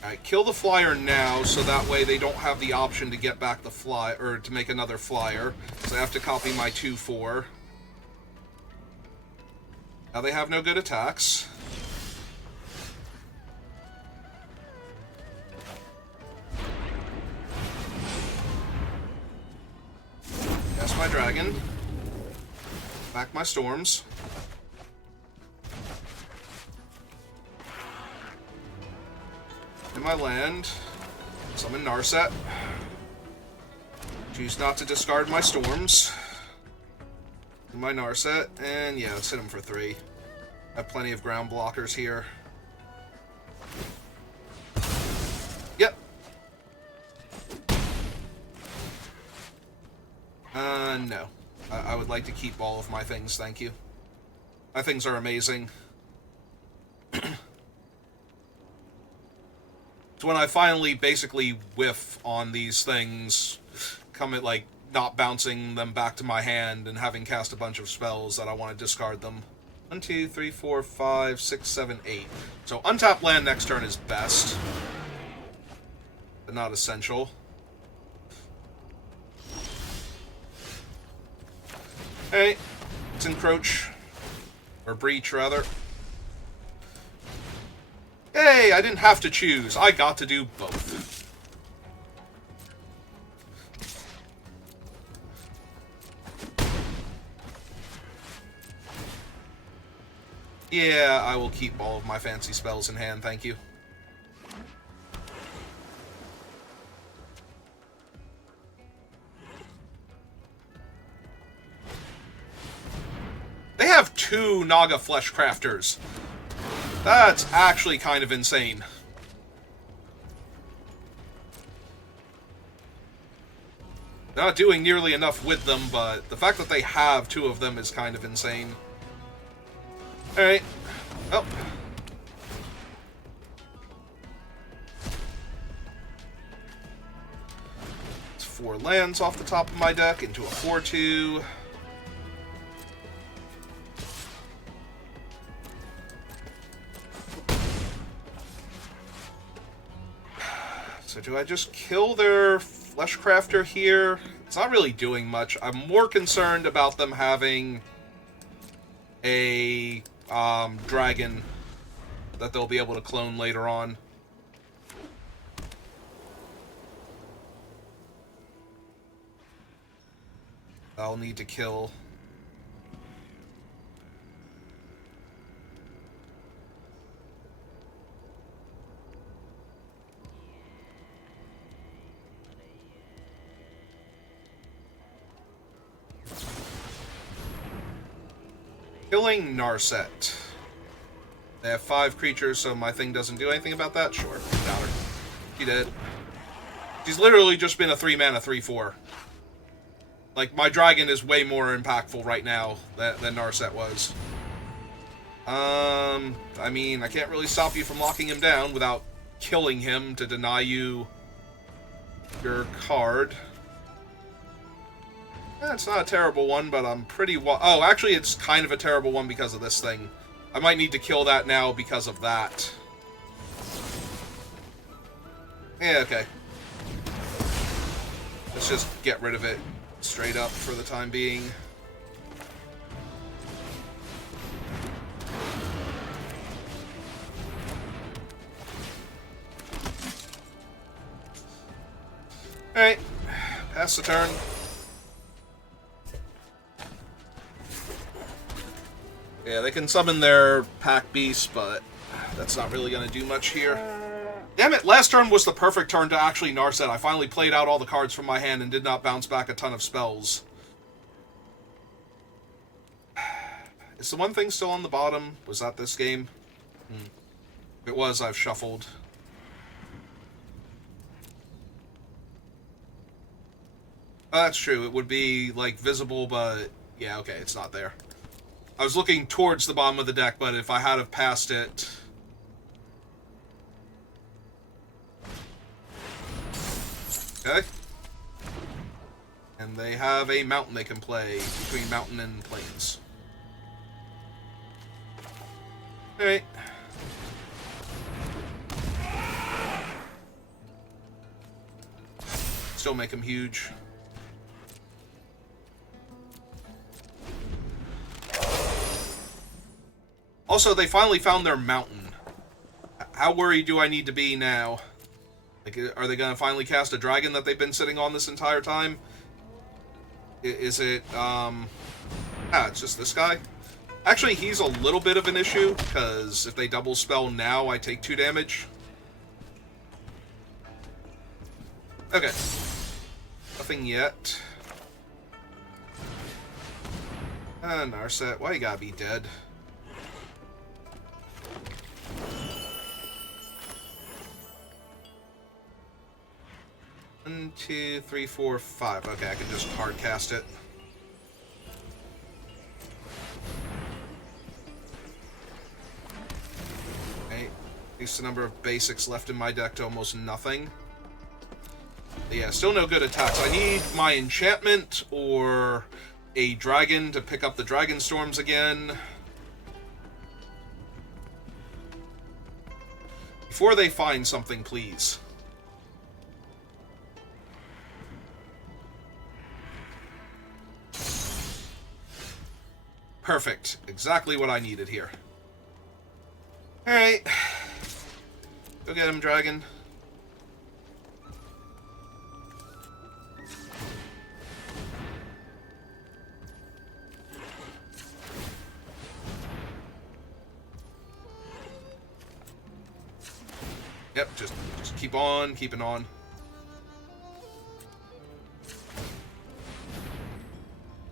Alright, kill the flyer now, so that way they don't have the option to get back the fly, or to make another flyer. So I have to copy my 2-4. Now they have no good attacks. Cast my dragon. Back my storms. In my land, summon Narset. Choose not to discard my storms. My Narset, and yeah, let's hit him for 3. I have plenty of ground blockers here. Yep. No. I would like to keep all of my things, thank you. My things are amazing. It's when I finally basically whiff on these things, come at, like, not bouncing them back to my hand and having cast a bunch of spells that I want to discard them. 1, 2, 3, 4, 5, 6, 7, 8. So untap land next turn is best, but not essential. Hey, let's encroach. Or breach, rather. Hey, I didn't have to choose. I got to do both. Yeah, I will keep all of my fancy spells in hand, thank you. They have 2 Naga Flesh Crafters. That's actually kind of insane. They're not doing nearly enough with them, but the fact that they have 2 of them is kind of insane. Alright. Oh. It's 4 lands off the top of my deck into a 4/2. So do I just kill their Fleshcrafter here? It's not really doing much. I'm more concerned about them having a dragon that they'll be able to clone later on. I'll need to kill. Killing Narset. They have 5 creatures, so my thing doesn't do anything about that? Sure. Got her. She did. She's literally just been a 3-mana 3/4. Like, my dragon is way more impactful right now than Narset was. I mean, I can't really stop you from locking him down without killing him to deny you your card. Yeah, it's not a terrible one, but I'm pretty... Oh, actually, it's kind of a terrible one because of this thing. I might need to kill that now because of that. Yeah, okay. Let's just get rid of it straight up for the time being. Alright. Pass the turn. Yeah, they can summon their pack beast, but that's not really going to do much here. Damn it, last turn was the perfect turn to actually Narset. I finally played out all the cards from my hand and did not bounce back a ton of spells. Is the one thing still on the bottom? Was that this game? If it was, I've shuffled. Oh, that's true. It would be, like, visible, but... Yeah, okay, it's not there. I was looking towards the bottom of the deck, but if I had have passed it... Okay. And they have a mountain they can play between mountain and plains. Alright. Still make them huge. Also, they finally found their mountain. How worried do I need to be now? Like, are they going to finally cast a dragon that they've been sitting on this entire time? Is it, it's just this guy? Actually, he's a little bit of an issue, because if they double spell now, I take 2 damage. Okay. Nothing yet. Narset, why you gotta be dead? One, two, three, four, five. Okay, I can just hard cast it. Okay, increase the number of basics left in my deck to almost nothing. But yeah, still no good attacks. I need my enchantment or a dragon to pick up the Dragonstorms again. Before they find something, please. Perfect. Exactly what I needed here. Alright. Go get him, dragon. Yep, just keep on, keeping on.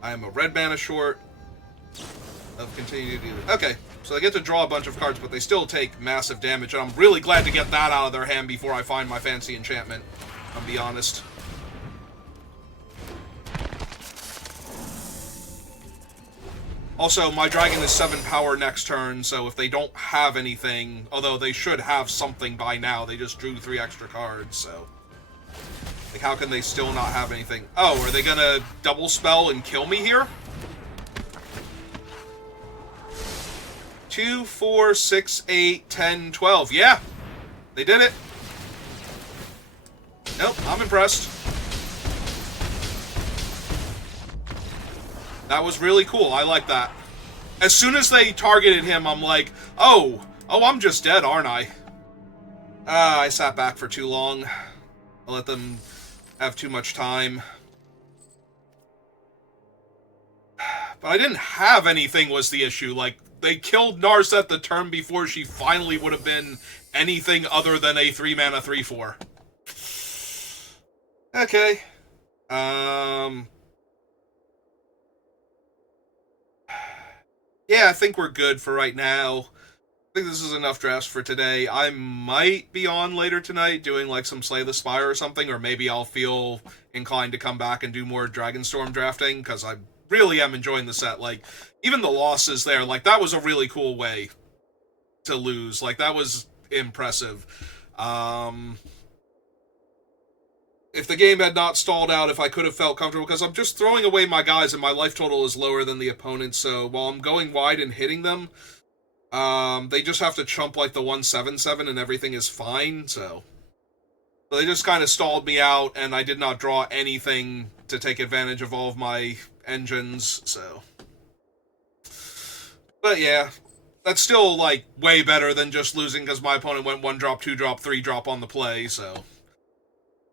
I am a red mana short. Of continue to do this. Okay, so they get to draw a bunch of cards, but they still take massive damage, and I'm really glad to get that out of their hand before I find my fancy enchantment, I'll be honest. Also, my dragon is 7 power next turn, so if they don't have anything, although they should have something by now, they just drew 3 extra cards, so... Like, how can they still not have anything? Oh, are they gonna double spell and kill me here? 2, 4, 6, 8, 10, 12. Yeah! They did it. Nope, I'm impressed. That was really cool. I like that. As soon as they targeted him, I'm like, oh, I'm just dead, aren't I? I sat back for too long. I let them have too much time. But I didn't have anything was the issue. Like, they killed Narset the turn before she finally would have been anything other than a 3-mana 3/4. Okay. Yeah, I think we're good for right now. I think this is enough drafts for today. I might be on later tonight doing like some Slay the Spire or something, or maybe I'll feel inclined to come back and do more Dragonstorm drafting, because I really am enjoying the set. Like, even the losses there, like, that was a really cool way to lose. Like, that was impressive. If the game had not stalled out, if I could have felt comfortable, because I'm just throwing away my guys and my life total is lower than the opponent, so while I'm going wide and hitting them, they just have to chump like the 1/7/7 and everything is fine, so they just kind of stalled me out, and I did not draw anything to take advantage of all of my engines, so... But yeah, that's still, like, way better than just losing because my opponent went 1-drop, 2-drop, 3-drop on the play, so...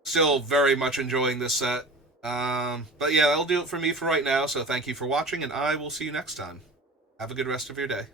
Still very much enjoying this set. But yeah, that'll do it for me for right now, so thank you for watching, and I will see you next time. Have a good rest of your day.